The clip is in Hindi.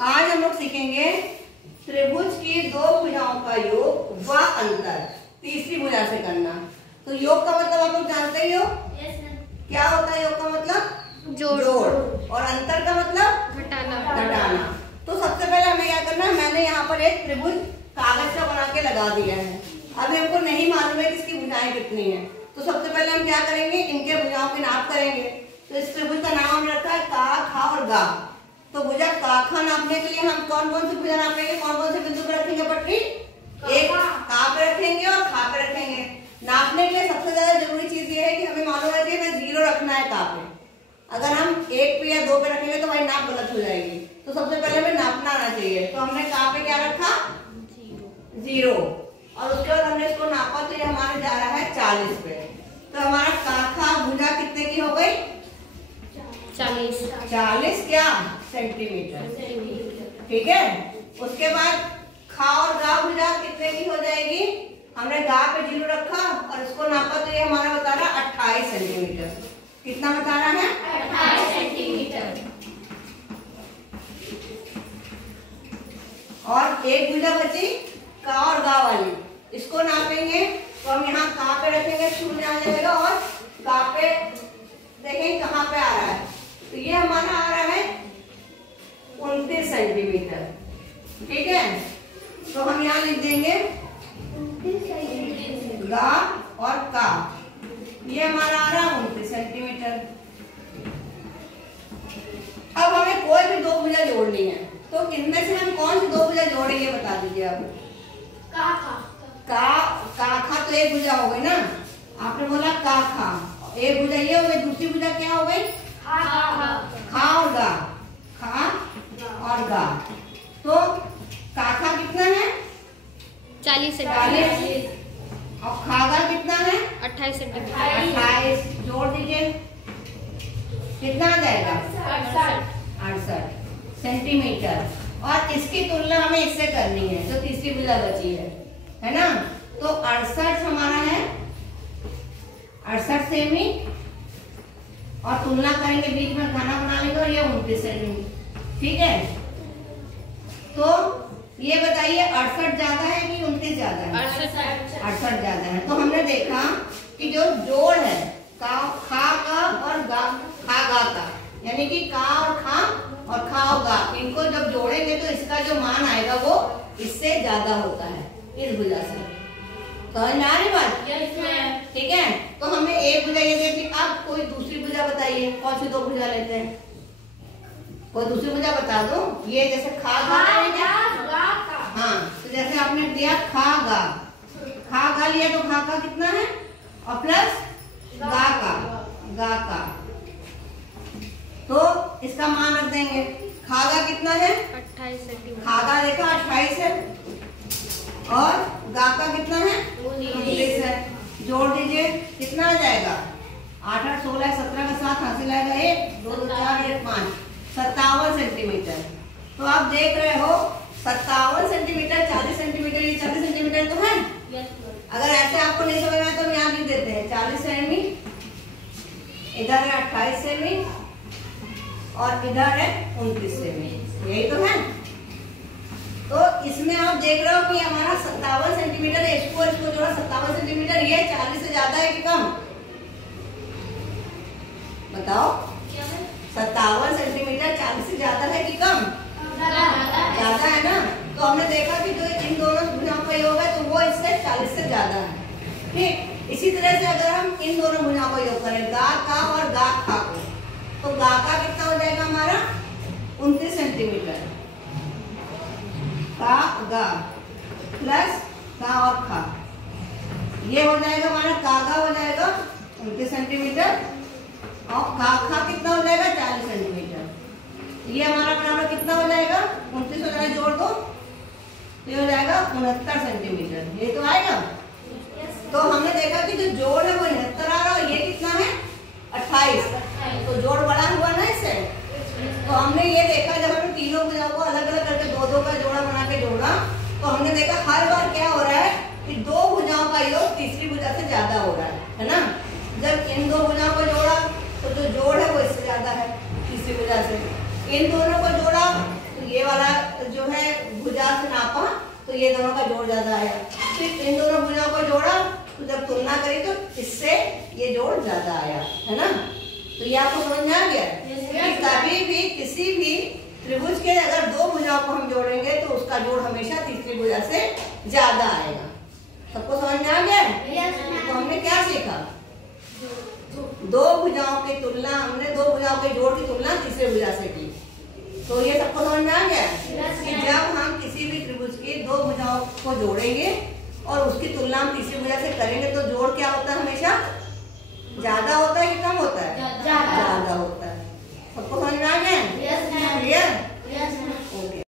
आज हम लोग सीखेंगे त्रिभुज की दो भुजाओं का योग व अंतर तीसरी भुजा से करना। तो योग का मतलब आप लोग जानते ही हो। क्या होता है योग का मतलब? जोड़। और अंतर का मतलब घटाना। तो सबसे पहले हमें क्या करना है, मैंने यहाँ पर एक त्रिभुज कागज का बना के लगा दिया है। अभी हमको नहीं मालूम है कि इसकी भुजाएं कितनी है, तो सबसे पहले हम क्या करेंगे, इनके भुजाओं की नाप करेंगे। तो इस त्रिभुज का नाम हमने रखा है का, खा और गा। तो भुजा का खा नापने के लिए हम कौन कौन सी भुजा नापेंगे, कौन कौन से बिंदु पे रखेंगे पट्टी? एक का पे रखेंगे और खा पे रखेंगे। नापने के लिए सबसे ज्यादा जरूरी चीज ये है कि हमें मालूम है कि हमें 0 रखना है का पे। अगर हम 1 पे या 2 पे रखेंगे तो भाई नाप गलत हो जाएगी। तो सबसे पहले हमें नापना आना चाहिए। तो हमने का पे क्या रखा? 0। और उसके बाद हमने इसको नापा तो ये हमारे जा रहा है 40 पे। तो हमारा का खा भुजा कितने की हो गई? 40 क्या सेंटीमीटर। ठीक है। उसके बाद खा और गा भुजा कितने की हो जाएगी? हमने गा पे 0 रखा और इसको नापा तो ये हमारा बता रहा है 28 सेंटीमीटर। कितना बता रहा है? 28 सेंटीमीटर। और एक भुजा बची का और गा वाली, इसको नापेंगे। तो हम यहाँ का पे रखेंगे, 0 आ जाएगा और का पे देखें कहाँ पे आ रहा है। तो ये हमारा आ रहा है 29 सेंटीमीटर। ठीक है। तो हम यहाँ लिख देंगे गा और का, ये हमारा आ रहा है 29 सेंटीमीटर। अब हमें कोई भी दो भुजा जोड़नी है, तो इनमें से हम कौन सी दो भुजा जोड़ेंगे बता दीजिए आप। का खा तो एक भुजा हो गई ना, आपने बोला का खा, एक भुजा ये हो गई, दूसरी भुजा क्या हो गई? खा और गा, खा और गा। तो काखा कितना है? 40 सेंटीमीटर। और खागा कितना है? 28 सेंटीमीटर। 28 जोड़ दीजिए, कितना आ जाएगा? 68 सेंटीमीटर। और इसकी तुलना हमें इससे करनी है, तो तीसरी भुजा बची है ना। तो 68 हमारा है 68 सेमी, और तुलना करेंगे, बीच में खाना बना लेंगे, और ये 29 सेंटीमीटर। ठीक है। तो ये बताइए 68 ज्यादा है कि 29 ज्यादा है? 68 ज्यादा है। तो हमने देखा कि जो जोड़ है का, खा का और गा, खा गा का, यानी कि का और खा और खा और गा, इनको जब जोड़ेंगे तो इसका जो मान आएगा वो इससे ज्यादा होता है, इस भुजा से। समझ में आ रही बात? ठीक है। तो हमें एक भुजा ये देखी। अब कोई दूसरी भुजा बताइए, कौन सी दो भुजा लेते हैं? कोई दूसरी भुजा बता दो। ये जैसे खा गा, हाँ, तो जैसे आपने दिया खा गा लिया, तो खा का कितना है? और प्लस गा का, तो इसका मान रख देंगे। खागा कितना है? 28 सेंटीमीटर। खागा देखा 28 है, और गा का कितना है? 29 है। जोड़ दीजिए, कितना आ जाएगा? 8 8 16 17 का 7 हासिल आएगा, 1 2 4 1 5 57 सेंटीमीटर। तो आप देख रहे हो 57 सेंटीमीटर, 40 सेंटीमीटर, ये 40 सेंटीमीटर तो है। अगर ऐसे आपको नहीं समझ में आया तो हम यहाँ लिख देते हैं 40 सेमी, इधर है 28 सेमी, और इधर है 29 सेमी, यही तो है। तो इसमें आप देख रहे हो कि हमारा 57 सेंटीमीटर है, इसको जोड़ा 57 सेंटीमीटर, ये 40 से ज्यादा है कि कम? बताओ। 57 सेंटीमीटर 40 से ज्यादा है कि कम? ज्यादा है ना। तो हमने देखा कि जो इन दोनों भुजाओं का योग है तो वो इससे 40 से ज्यादा है। ठीक। इसी तरह से अगर हम इन दोनों भुजाओं का योग करें, गा का और गा खा को, तो गा का कितना हो जाएगा हमारा? 29 सेंटीमीटर। का गा प्लस का और खा, ये हो जाएगा हमारा कागा हो जाएगा 29 सेंटीमीटर, और का खा कितना हो जाएगा? 40 सेंटीमीटर। ये हमारा बराबर कितना हो जाएगा? 29 हो जाएगा, जोड़ दो, ये हो जाएगा 69 सेंटीमीटर। ये तो आएगा। तो हमने देखा कि जो जोड़ है वो 69 आ रहा है, ये कितना है? 28। तो जोड़ बड़ा हुआ ना इससे। तो हमने ये देखा, जब हमने तीनों भुजाओं को अलग अलग करके दो दो का जोड़ा बना के जोड़ा, तो हमने देखा हर बार क्या हो रहा है कि दो भुजाओं का योग तीसरी भुजा से ज्यादा हो रहा है ना। जब इन दो भुजाओं को जोड़ा तो जो जोड़ है वो इससे ज्यादा है तीसरी भुजा से। इन दोनों को जोड़ा तो ये वाला ये दोनों का जोड़ ज्यादा आया। फिर इन दोनों भुजाओं को जोड़ा तो जब तुलना करी तो इससे ये जोड़ ज्यादा आया, है ना। तो ये आपको समझ में आ गया कि कभी भी किसी भी त्रिभुज के अगर दो भुजाओं को हम जोड़ेंगे तो उसका जोड़ हमेशा तीसरी भुजा से ज्यादा आएगा। सबको समझ में आ गया? तो हमने क्या सीखा? दो भुजाओं की तुलना, हमने दो भुजाओं के जोड़ की तुलना तीसरे भुजा से की। तो ये सबको समझ में आ गया कि जब हम किसी भी त्रिभुज की दो भुजाओं को जोड़ेंगे और उसकी तुलना हम तीसरी भुजा से करेंगे तो जोड़ क्या होता है? हमेशा ज्यादा होता है कि कम होता है? ज्यादा होता है। सबको समझ में आ गया? क्लियर?